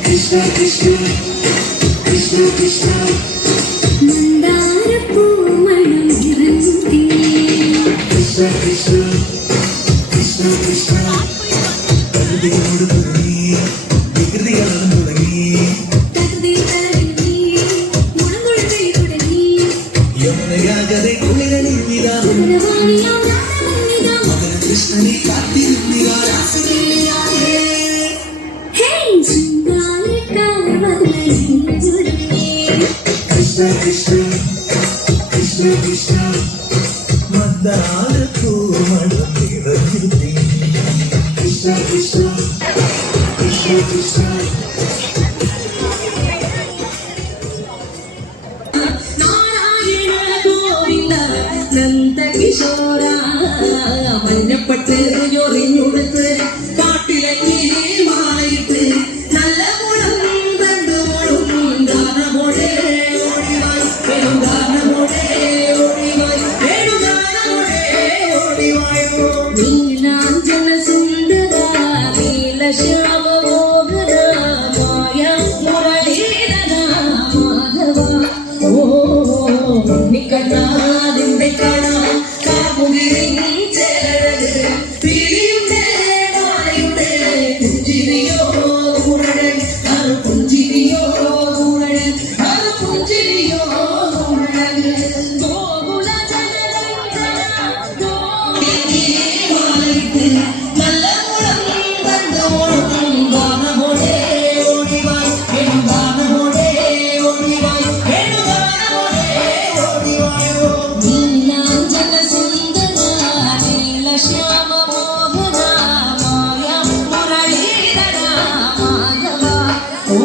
Krishna Krishna Krishna Krishna Krishna Krishna Krishna Krishna കരുതിയോട് തുടങ്ങി വികൃതികാലം തുടങ്ങി യമുനയാകതെ കുളിരണിഞ്ഞിതാ മകൻ കൃഷ്ണനെ കാത്തിരുന്നിതാ Krishna Krishna Krishna Krishna മന്ദാരപ്പൂമണം നിറഞ്ഞുതി Krishna Krishna Krishna Krishna Narayana Govinda Nanda കിശോര മഞ്ഞപ്പെട്ട് ഞൊറിഞ്ഞുടുത്ത് കാട്ടിലങ്ങി മാലയിട്ട് നല്ല മുളം തണ്ടുമോളും ഗാനമോടെ ഓടിവായി ഗാനമോടെ ഓടിവായി ഗാനമോടെ ഓടിവായോ നീലാഞ്ജന സുന്ദര നീലശ്യാമ മോഹന മായ മുരളീധര മാധവ ഓ നിക്കണ്ണാതിന്റെ കട കാമുകിരിൻ ചേരത് പിരിയുടെ വായുടെ പുഞ്ചിരിയോ കുഴൽ അത് പുഞ്ചിരിയോ കുഴൽ അത് പുഞ്ചിരിയോ കുഴൽ ഗോകുല ജനരഞ്ജന നല്ല മുളം തന്നോളം ഗാനമോടെ ഓടിവായി ഗാനമോടെ ഓടിവായി ഗാനമോടെ ഓടിവായോ നീലാഞ്ജന സുന്ദര നീലശ്യാമ മോഹന മായ മുരളീധര മാധവ ഓ